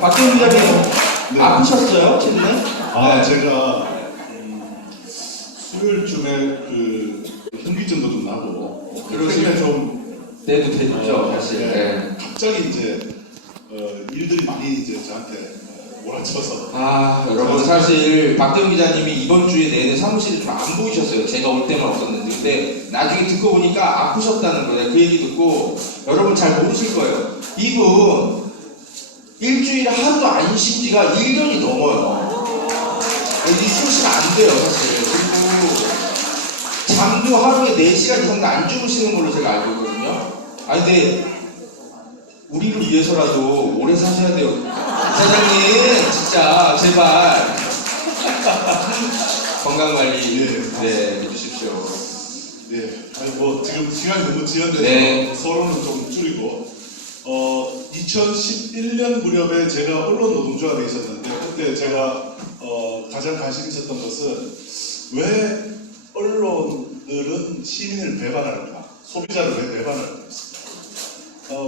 박대훈 기자님 네. 아프셨어요 최근에? 아, 제가 수요일쯤에 그 현기증도 좀 나고 최근에 좀 내도 되죠 사실. 네. 갑자기 이제 일들이 많이 이제 저한테 몰아쳐서 여러분 사실 박대훈 기자님이 이번 주에 내내 사무실에 좀 안 보이셨어요. 제가 올 때만 없었는데. 근데 나중에 듣고 보니까 아프셨다는 거예요. 그 얘기 듣고 여러분 잘 모르실 거예요. 이분 일주일에 하루도 안 쉰 지가 1년이 넘어요. 이 쉬시면 안 돼요 사실. 그리고 잠도 하루에 4시간 이상도 안 주무시는 걸로 제가 알고 있거든요. 근데 우리를 위해서라도 오래 사셔야 돼요. 사장님 진짜 제발 건강관리 해주십시오. 네, 아니 뭐 지금 시간이 너무 지연돼서 네. 서로는 좀 줄이고 2011년 무렵에 제가 언론 노동조합에 있었는데 그때 제가 가장 관심 있었던 것은 왜 언론들은 시민을 배반할까, 소비자를 왜 배반할까 했습니다.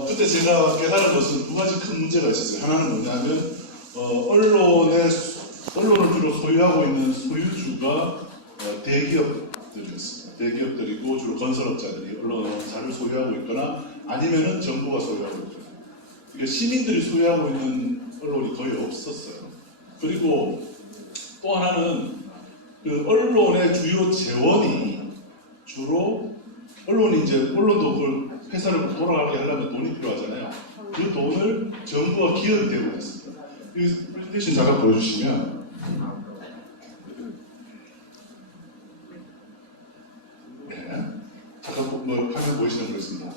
그때 제가 깨달은 것은 두 가지 큰 문제가 있었어요. 하나는 뭐냐면 언론을 주로 소유하고 있는 소유주가 대기업들이었습니다. 대기업들이고 주로 건설업자들이 언론사를 소유하고 있거나 아니면은 정부가 소유하고 있거나. 그러니까 시민들이 소유하고 있는 언론이 거의 없었어요. 그리고 또 하나는 그 언론의 주요 재원이 주로 언론도 그걸 회사를 돌아가게 하려면 돈이 필요하잖아요. 그 돈을 정부와 기업이 대고 있습니다. 이 프레젠테이션 잠깐 보여주시면 잠깐 화면 보이시면 그렇습니다.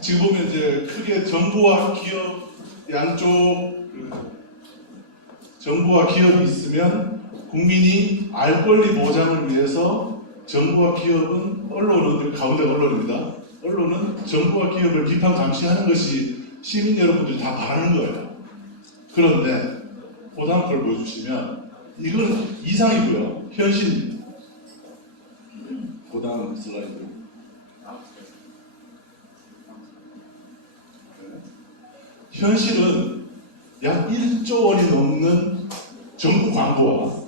지금 보면 이제 크게 정부와 기업 양쪽 정부와 기업이 있으면 국민이 알 권리 보장을 위해서 정부와 기업은 언론은 가운데 언론입니다. 언론은 정부와 기업을 비판 감시하는 것이 시민 여러분들이 다 바라는 거예요. 그런데 그 다음 걸 보여주시면 이건 이상이고요. 현실입니다. 그 다음 슬라이드. 현실은 약 1조 원이 넘는 정부 광고와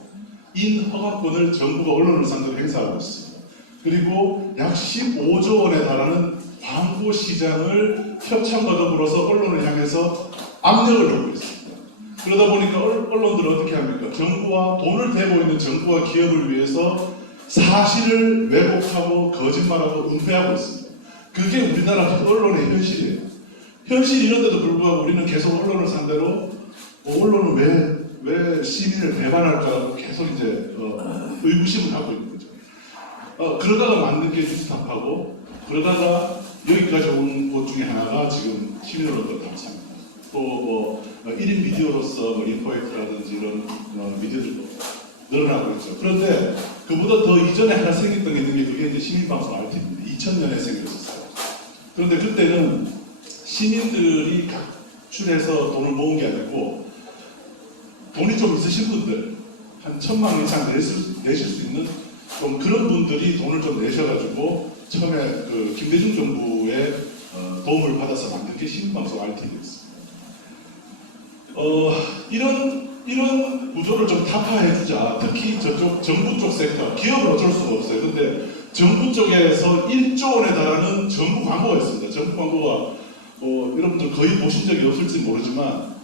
인허가권을 정부가 언론을 상대로 행사하고 있습니다. 그리고 약 15조 원에 달하는 광고 시장을 협찬과 더불어서 언론을 향해서 압력을 넣고 있습니다. 그러다 보니까 언론들은 어떻게 합니까? 정부와 돈을 대고 있는 정부와 기업을 위해서 사실을 왜곡하고 거짓말하고 은폐하고 있습니다. 그게 우리나라 언론의 현실이에요. 현실이 이런데도 불구하고 우리는 계속 언론을 상대로 언론은 왜 시민을 배반할까라고 계속 이제 의구심을 갖고 있는 거죠. 그러다가 만든 게 뉴스타파고 그러다가 여기까지 온 것 중에 하나가 지금 시민 언론들 감사합니다. 또 뭐 1인 미디어로서 인포이트라든지 이런 미디어들도 늘어나고 있죠. 그런데 그보다 더 이전에 하나 생겼던 게 있는 게 그게 이제 시민방송 RTV입니다. 2000년에 생겼었어요. 그런데 그때는 시민들이 각출해서 돈을 모은 게 아니고 돈이 좀 있으신 분들 한 1000만 원 이상 내실 수 있는 좀 그런 분들이 돈을 좀 내셔가지고 처음에 그 김대중 정부의 도움을 받아서 만든 게 시민방송 RTV였습니다. 이런 구조를 좀 타파해주자. 특히 저쪽 정부 쪽 섹터, 기업은 어쩔 수가 없어요. 근데 정부 쪽에서 1조 원에 달하는 정부 광고가 있습니다. 정부 광고가 여러분들 거의 보신 적이 없을지 모르지만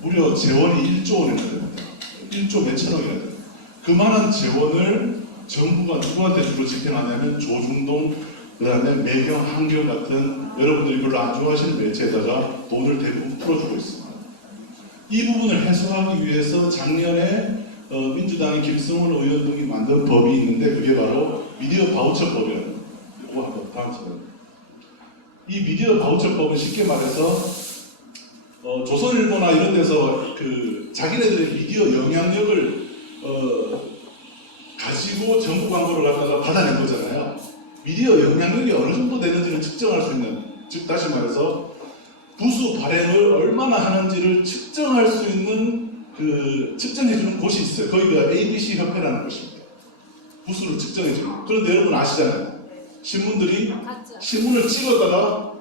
무려 재원이 1조 원이나 됩니다. 1조 몇천억이나 됩니다. 그만한 재원을 정부가 누구한테 주로 집행하냐면 조중동, 그 다음에 매경, 한경 같은 여러분들이 별로 안 좋아하시는 매체에다가 돈을 대부분 풀어주고 있습니다. 이 부분을 해소하기 위해서 작년에 민주당의 김승원 의원 등이 만든 법이 있는데 그게 바로 미디어 바우처법이라는 겁니다. 이거 한번 다음 slide. 이 미디어 바우처법은 쉽게 말해서 조선일보나 이런 데서 그 자기네들의 미디어 영향력을 가지고 정부 광고를 갖다가 받아낸 거잖아요. 미디어 영향력이 어느 정도 되는지를 측정할 수 있는, 즉 다시 말해서 부수 발행을 얼마나 하는지를 측정할 수 있는 그 측정해주는 곳이 있어요. 거기가 ABC 협회라는 곳입니다. 부수를 측정해주는. 그런데 여러분 아시잖아요. 신문들이 신문을 찍었다가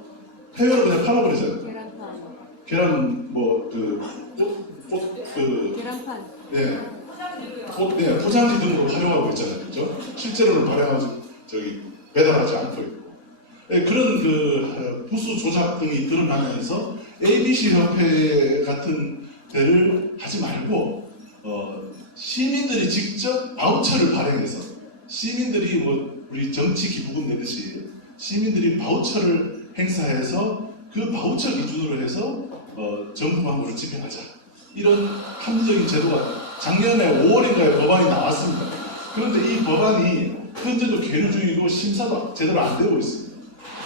해외로 그냥 팔아버리잖아요. 계란 뭐그 계란판. 네, 네, 포장지 등으로 활용하고 있잖아요, 그렇죠? 실제로는 발행하지 배달하지 않고 있고 네, 그런 그 부수 조작 등이 드러나면서 ABC 협회 같은 데를 하지 말고 시민들이 직접 바우처를 발행해서 시민들이 뭐 우리 정치 기부금 내듯이 시민들이 바우처를 행사해서 그 바우처 기준으로 해서 정부 광고를 집행하자 이런 합리적인 제도가 작년에 5월인가에 법안이 나왔습니다. 그런데 이 법안이 현재도 계류 중이고 심사도 제대로 안 되고 있습니다.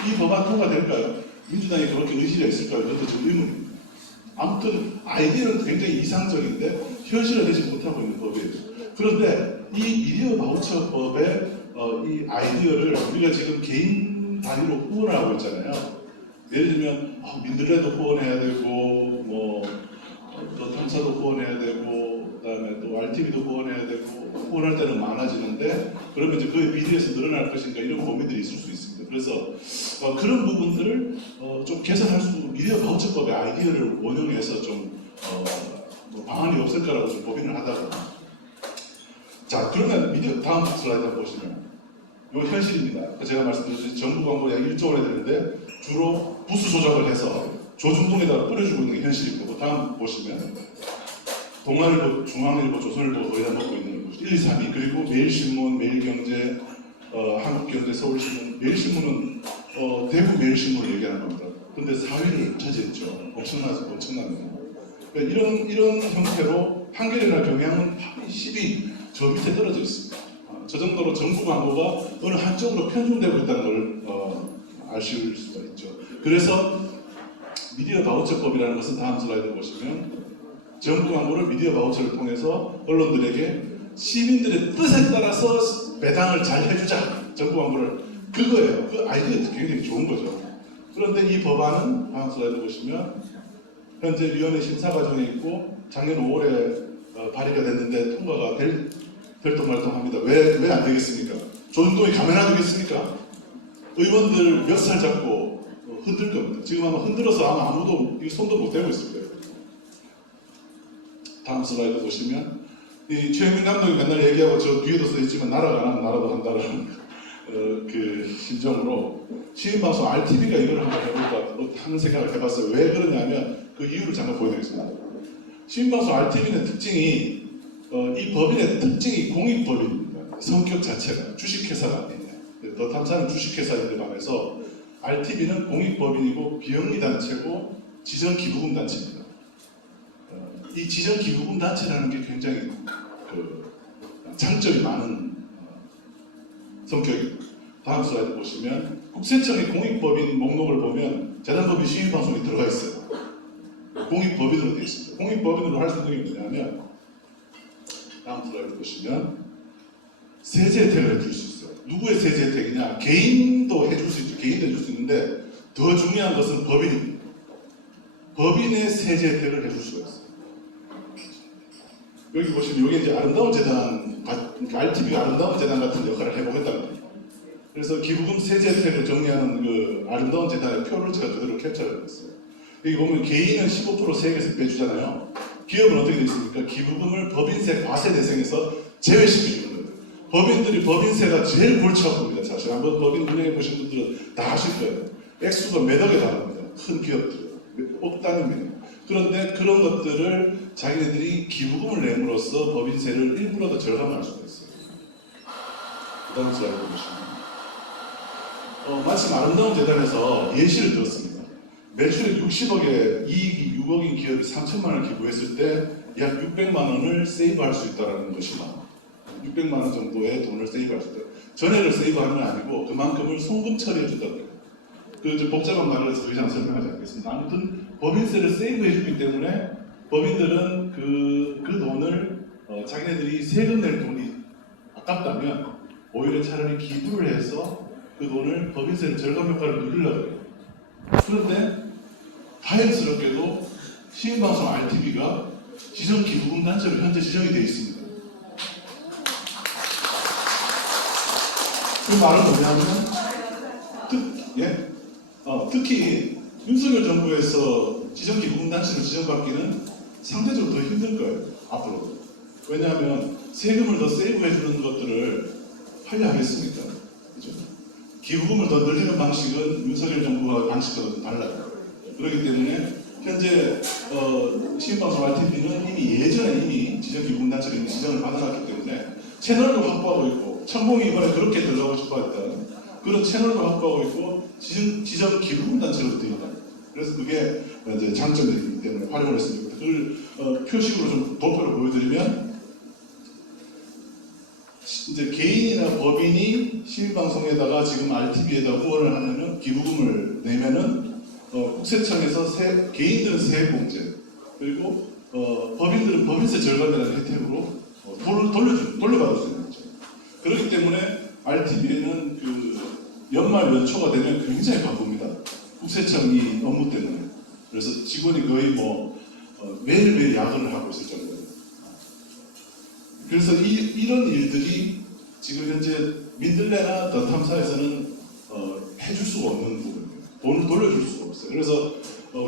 이 법안 통과될까요? 민주당이 그렇게 의지가 있을까요? 그것도 지금 의문입니다. 아무튼 아이디어는 굉장히 이상적인데 현실화되지 못하고 있는 법이에요. 그런데 이 미디어 바우처법의 이 아이디어를 우리가 지금 개인 단위로 후원을 하고 있잖아요. 예를 들면 민들레도 후원해야 되고 또 탐사도 후원해야 되고 그다음에 또 RTV도 후원해야 되고 후원할 때는 많아지는데 그러면 이제 그에 비례해서 늘어날 것인가 이런 고민들이 있을 수 있습니다. 그래서 그런 부분들을 좀 개선할 수 있는 미디어 바우처법의 아이디어를 원용해서 좀 뭐 방안이 없을까라고 좀 고민을 하다가 자 그러면 미디어 다음 슬라이드 보시면 이 현실입니다. 제가 말씀드렸듯이 정부 광고 약 1조 원이 되는데 주로 부수 조작을 해서 조중동에다가 뿌려주고 있는 게 현실입니다. 그 다음 보시면 동아일보, 중앙일보, 조선일보 거의 다 먹고 있는 1, 2, 3위 그리고 매일신문, 매일경제, 한국경제, 서울신문 매일신문은 대구 매일신문을 얘기하는 겁니다. 근데 4위를 차지했죠. 엄청나네요. 이런 형태로 한겨레나 경향은 10위 저 밑에 떨어져 있습니다. 저 정도로 정부 광고가 어느 한쪽으로 편중되고 있다는 걸 아실 수가 있죠. 그래서 미디어 바우처법이라는 것은 다음 슬라이드 보시면 정부 광고를 미디어 바우처를 통해서 언론들에게 시민들의 뜻에 따라서 배당을 잘 해주자. 정부 광고를 그거예요. 그 아이디어 굉장히 좋은 거죠. 그런데 이 법안은 다음 슬라이드 보시면 현재 위원회 심사 과정에 있고 작년 5월에 발의가 됐는데 통과가 될동말동합니다. 왜 안 되겠습니까? 조중동이 가면 안 되겠습니까? 의원들 몇 살 잡고 흔들 겁니다. 지금 아마 흔들어서 아무도 손도 못 대고 있을 거예요. 다음 슬라이드 보시면 이 최영민 감독이 맨날 얘기하고 저 뒤에도 써있지만 나라가 안 하면 나라도 한다는 그 심정으로 시민방송 RTV가 이걸 한번 해볼까 하는 생각을 해봤어요. 왜 그러냐면 그 이유를 잠깐 보여드리겠습니다. 시민방송 RTV는 특징이 이 법인의 특징이 공익법인입니다. 성격 자체가 주식회사가 아니에요. 더 탐사는 주식회사인데 반해서 RTV는 공익법인이고 비영리단체고 지정기부금단체입니다. 이 지정기부금단체라는 게 굉장히 장점이 많은 성격입니다. 다음 슬라이드 보시면 국세청의 공익법인 목록을 보면 재단법인 시민방송이 들어가 있어요. 공익법인으로 되어 있습니다. 공익법인으로 할 수 있는 게 뭐냐면 다음 슬라이드 보시면 세제 혜택을 해줄 수 있어요. 누구의 세제 혜택이냐? 개인도 해줄 수 있죠. 개인도 해줄 수 있는데 더 중요한 것은 법인입니다. 법인의 세제 혜택을 해줄 수가 있어요. 여기 보시면 여기 이제 아름다운 재단, RTV가 아름다운 재단 같은 역할을 해보겠다는 거예요. 그래서 기부금 세제 혜택을 정리하는 그 아름다운 재단의 표를 제가 그대로 캡처를 했어요. 여기 보면 개인은 15% 세액에서 빼주잖아요. 기업은 어떻게 되어 있습니까? 기부금을 법인세 과세 대상에서 제외시켜주는 거예요. 법인들이 법인세가 제일 골치 아픕니다. 사실 한번 법인 운영해 보신 분들은 다 아실 거예요. 액수가 몇 억에 달합니다. 큰 기업들은 억 단위입니다. 그런데 그런 것들을 자기네들이 기부금을 내므로써 법인세를 일부라도 절감할 수가 있어요. 그 다음 슬라이드 보시면 마침 아름다운 재단에서 예시를 들었습니다. 매출액 60억에 이익이 6억인 기업이 3천만 원을 기부했을 때 약 600만 원을 세이브할 수 있다는 것이다. 600만 원 정도의 돈을 세이브할 수 있다. 전액을 세이브하는 건 아니고 그만큼을 송금 처리해 준다고 해요. 그 복잡한 말을 해서 더 이상 설명하지 않겠습니다. 아무튼 법인세를 세이브해 주기 때문에 법인들은 그 돈을 자기네들이 세금 낼 돈이 아깝다면 오히려 차라리 기부를 해서 그 돈을 법인세를 절감 효과를 누리려고 해요. 그런데 다행스럽게도 시민방송 RTV가 지정기부금단체로 현재 지정이 되어 있습니다. 그 말은 뭐냐면 특히 윤석열 정부에서 지정기부금단체로 지정받기는 상대적으로 더 힘들 거예요. 앞으로. 왜냐하면 세금을 더 세이브해주는 것들을 하려 하겠습니까? 그죠? 기부금을 더 늘리는 방식은 윤석열 정부와 방식과는 달라요. 그렇기 때문에 현재 시민방송 RTV는 예전에 지정기부금단체로 이미 지정을 받아놨기 때문에 채널도 확보하고 있고 천공이 이번에 그렇게 들어가고 싶어 했던 그런 채널도 확보하고 있고 지정기부금단체로 되어 있다. 그래서 그게 이제 장점이기 때문에 활용을 했습니다. 그걸 표식으로 좀 도표를 보여드리면 이제 개인이나 법인이 시민방송에다가 지금 RTV에다 후원을 하면은 기부금을 내면은 국세청에서 개인들은 세액공제 그리고 법인들은 법인세 절감이라는 혜택으로 돌려받을 수 있는 거죠. 그렇기 때문에 RTV에는 그 연말 연초가 되면 굉장히 바쁩니다. 국세청 이 업무 때문에. 그래서 직원이 거의 매일매일 야근을 하고 있을 정도예요. 그래서 이런 일들이 지금 현재 민들레나 더 탐사에서는 해줄 수가 없는 부분이에요. 돈을 돌려줄 수가 없어요. 그래서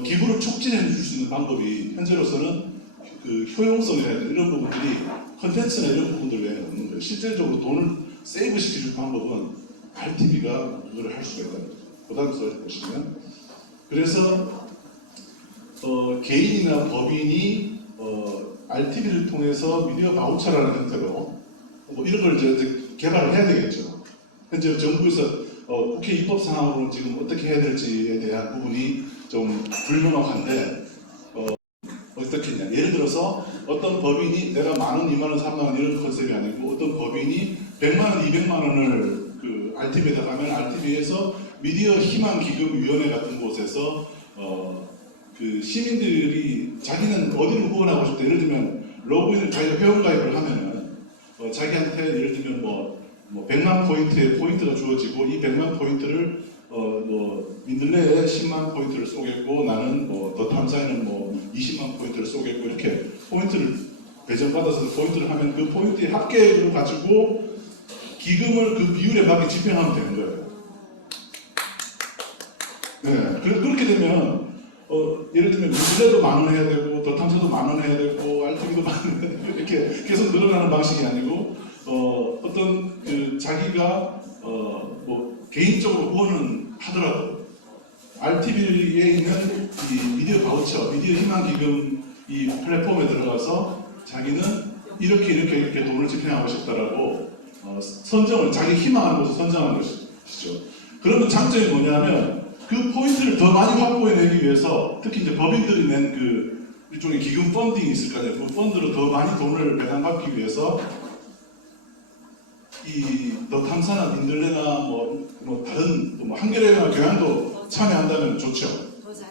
기부를 촉진해 줄 수 있는 방법이 현재로서는 그 효용성이나 이런 부분들이 컨텐츠나 이런 부분들 외에는 없는 거예요. 실질적으로 돈을 세이브 시켜줄 방법은 RTV가 그걸 할 수가 있다는 거죠. 그 다음 슬라이드 보시면 그래서 개인이나 법인이 RTV를 통해서 미디어 바우처라는 형태로 이런 걸 이제 개발을 해야 되겠죠. 현재 정부에서 국회 입법 상황으로 지금 어떻게 해야 될지에 대한 부분이 좀 불명확한데 어떻겠냐. 예를 들어서 어떤 법인이 내가 10,000원, 20,000원, 30,000원 이런 컨셉이 아니고 어떤 법인이 100만원, 200만원을 그 RTV에다 가면 RTV에서 미디어 희망기금위원회 같은 곳에서 그 시민들이 자기는 어디를 후원하고 싶다. 예를 들면 로그인을 자기가 회원가입을 하면은 자기한테 예를 들면 100만 포인트의 포인트가 주어지고 이 100만 포인트를 민들레에 10만 포인트를 쏘겠고 나는 더 탐사에는 20만 포인트를 쏘겠고 이렇게 포인트를 배정받아서 포인트를 하면 그 포인트의 합계를 가지고 기금을 그 비율에 맞게 집행하면 되는 거예요. 네, 그렇게 되면 예를 들면 민들레도 10,000원 해야 되고 더 탐사도 10,000원 해야 되고 RTV도 10,000원 해야 되고 이렇게 계속 늘어나는 방식이 아니고 어떤 그 자기가 개인적으로 후원은 하더라도 RTV에 있는 이 미디어 바우처, 미디어 희망기금 이 플랫폼에 들어가서 자기는 이렇게 돈을 집행하고 싶다라고 선정을 자기 희망하는 것을 선정하는 것이죠. 그러면 장점이 뭐냐면 그 포인트를 더 많이 확보해내기 위해서 특히 이제 법인들이 낸 그 일종의 기금 펀딩이 있을 거 아니에요. 그 펀드로 더 많이 돈을 배당받기 위해서 더 탐사나 민들레나 다른 한겨레나 경향도 참여한다면 좋죠.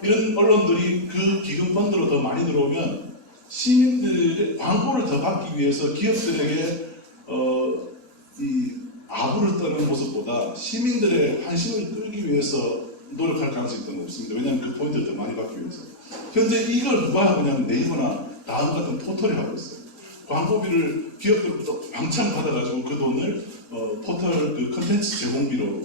이런 언론들이 그 기금 펀드로 더 많이 들어오면 시민들의 광고를 더 받기 위해서 기업들에게 이 아부를 떠는 모습보다 시민들의 관심을 끌기 위해서 노력할 가능성이 더 높습니다. 왜냐하면 그 포인트를 더 많이 받기 위해서. 현재 이걸 누가 하냐면 네이버나 다음 같은 포털이 하고 있어요. 광고비를 기업들부터 왕창 받아가지고 그 돈을 포털 그 컨텐츠 제공비로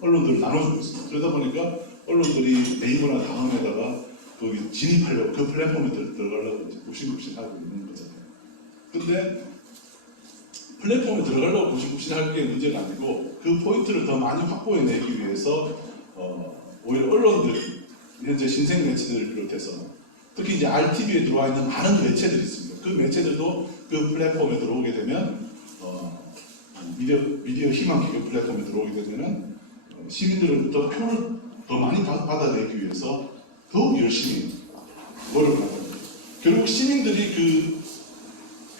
언론들을 나눠주고 있습니다. 그러다 보니까 언론들이 네이버나 다음에다가 거기 진입하려고 그 플랫폼에 들어가려고 이제 굽신굽신 하고 있는 거잖아요. 근데 플랫폼에 들어가려고 굽신굽신 할 게 문제가 아니고 그 포인트를 더 많이 확보해내기 위해서 오히려 언론들이 현재 신생 매체들을 비롯해서 특히 이제 RTV에 들어와 있는 많은 매체들이 있습니다. 그 매체들도 그 플랫폼에 들어오게 되면 미디어 희망기금 플랫폼에 들어오게 되면 시민들은 더 표를 더 많이 받아내기 위해서 더욱 열심히 노력을 합니다. 결국 시민들이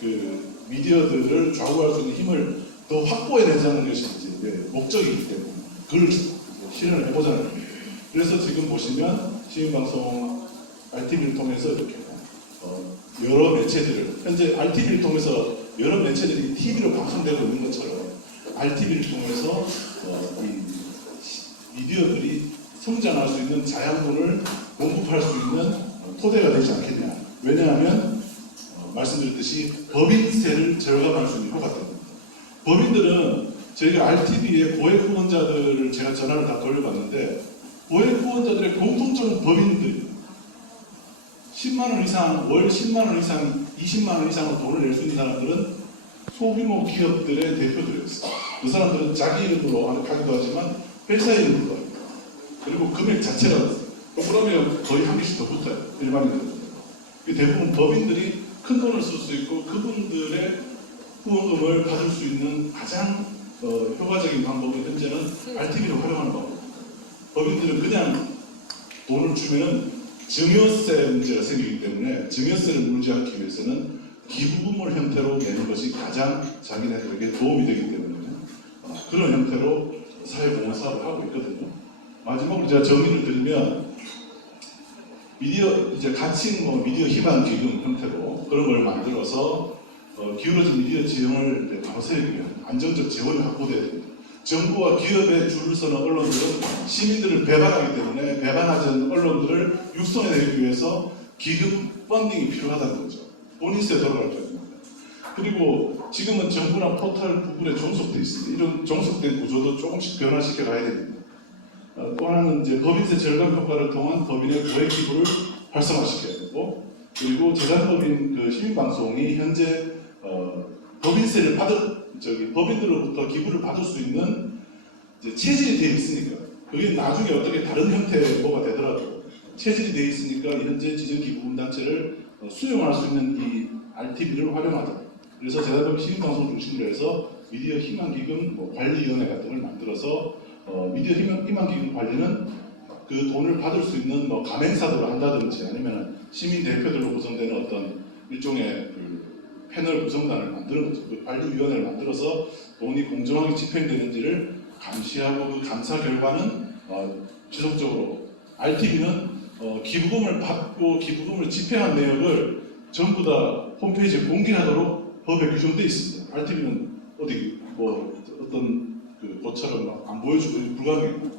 그 미디어들을 좌우할 수 있는 힘을 더 확보해내자는 것이 이제 목적이기 때문에 그걸 실현을 해보자는 겁니다. 그래서 지금 보시면 시민방송 RTV를 통해서 이렇게 여러 매체들을 현재 RTV를 통해서 여러 매체들이 TV로 방송되고 있는 것처럼 RTV를 통해서 이 미디어들이 성장할 수 있는 자양분을 공급할 수 있는 토대가 되지 않겠냐. 왜냐하면 말씀드렸듯이 법인세를 절감할 수 있는 효과가 됩니다. 법인들은 저희가 RTV의 고액 후원자들을 제가 전화를 다 돌려봤는데 고액 후원자들의 공통점은 법인들입니다. 10만 원 이상, 월 10만 원 이상, 20만 원 이상으로 돈을 낼 수 있는 사람들은 소규모 기업들의 대표들이었어요. 그 사람들은 자기 이름으로 하기도 하지만 회사 이름으로 합니다. 그리고 금액 자체가 동그라미가 거의 한 개씩 더 붙어요. 일반인들은. 대부분 법인들이 큰 돈을 쓸 수 있고 그분들의 후원금을 받을 수 있는 가장 효과적인 방법은 현재는 RTV를 활용하는 방법. 법인들은 그냥 돈을 주면은 증여세 문제가 생기기 때문에 증여세를 물지 않기 위해서는 기부금을 형태로 내는 것이 가장 자기네들에게 도움이 되기 때문에 그런 형태로 사회공헌 사업을 하고 있거든요. 마지막으로 제가 정의를 드리면 미디어 이제 가칭 미디어 희망 기금 형태로 그런 걸 만들어서 기울어진 미디어 지형을 이제 방어하기 위한 안정적 재원이 확보돼야 됩니다. 정부와 기업에 줄을 서는 언론들은 시민들을 배반하기 때문에 배반하지 않는 언론들을 육성해내기 위해서 기금 펀딩이 필요하다는 거죠. 본인세 돌아갈 겁니다. 그리고 지금은 정부나 포털, 구글에 종속돼 있습니다. 이런 종속된 구조도 조금씩 변화시켜 가야 됩니다. 또 하나는 이제 법인세 절감 효과를 통한 법인의 고액 기부를 활성화시켜야 되고, 그리고 재단법인 그 시민방송이 현재 법인세를 법인들로부터 기부를 받을 수 있는 이제 체질이 되어 있으니까, 그게 나중에 어떻게 다른 형태의 뭐가 되더라도 체질이 되어 있으니까 현재 지정기부금 단체를 수용할 수 있는 이 RTV를 활용하자. 그래서 재단법인 시민방송 중심으로 해서 미디어 희망기금 관리위원회 같은 걸 만들어서 미디어 희망기금 관리는 그 돈을 받을 수 있는 가맹사도를 한다든지 아니면 시민 대표들로 구성되는 어떤 일종의 그 패널 구성단을 만드는 거죠. 그 관리위원회를 만들어서 돈이 공정하게 집행되는지를 감시하고 그 감사 결과는 지속적으로 RTV는 기부금을 받고 기부금을 집행한 내역을 전부 다 홈페이지에 공개하도록 법에 규정되어 있습니다. RTV는 어디 어떤 것처럼 안 보여주고 불가능해요.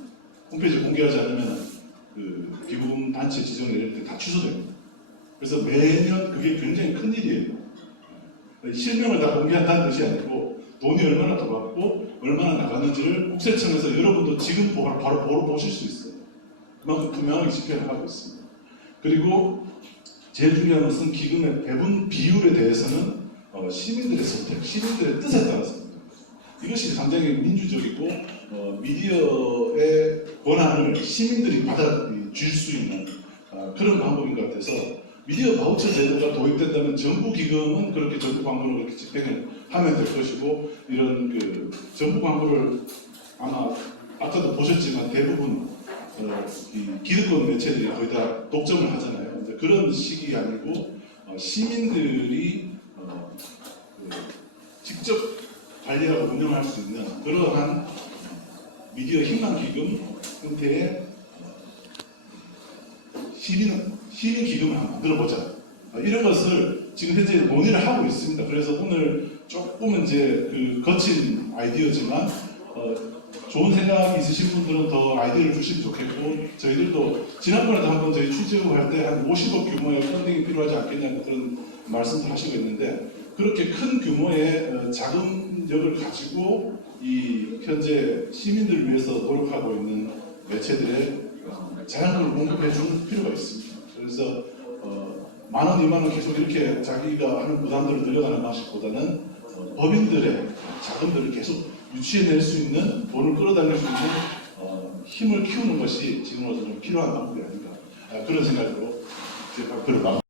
홈페이지에 공개하지 않으면 그 기부금 단체 지정 내역들이 다 취소됩니다. 그래서 매년 그게 굉장히 큰 일이에요. 실명을 다 공개한다는 뜻이 아니고 돈이 얼마나 들어갔고 얼마나 나갔는지를 국세청에서 여러분도 지금 바로 보실 수 있어요. 그만큼 투명하게 집행을 하고 있습니다. 그리고 제일 중요한 것은 기금의 배분 비율에 대해서는 시민들의 선택, 시민들의 뜻에 따라서 이것이 상당히 민주적이고 미디어의 권한을 시민들이 받아줄 수 있는 그런 방법인 것 같아서 미디어 바우처 제도가 도입된다면 정부 기금은 그렇게 정부 광고를 그렇게 집행을 하면 될 것이고 이런 그 정부 광고를 아마 아까도 보셨지만 대부분 이 기득권 매체들이 거의 다 독점을 하잖아요. 이제 그런 식이 아니고 시민들이 직접 관리하고 운영할 수 있는 그러한 미디어 희망기금 형태의 시민 기금을 한번 만들어보자. 이런 것을 지금 현재 논의를 하고 있습니다. 그래서 오늘 조금은 이제 그 거친 아이디어지만 좋은 생각이 있으신 분들은 더 아이디어를 주시면 좋겠고 저희들도 지난번에도 한번 저희 취재할 때 한 50억 규모의 펀딩이 필요하지 않겠냐고 그런 말씀도 하시고 있는데 그렇게 큰 규모의 자금력을 가지고 이 현재 시민들을 위해서 노력하고 있는 매체들의 자양분을 공급해 줄 필요가 있습니다. 그래서 만 원, 2만 원 계속 이렇게 자기가 하는 부담들을 늘려가는 방식보다는 법인들의 자금들을 계속 유치해낼 수 있는 돈을 끌어당길 수 있는 힘을 키우는 것이 지금으로서는 필요한 방법이 아닌가 그런 생각으로 제 발표를 마무리합니다.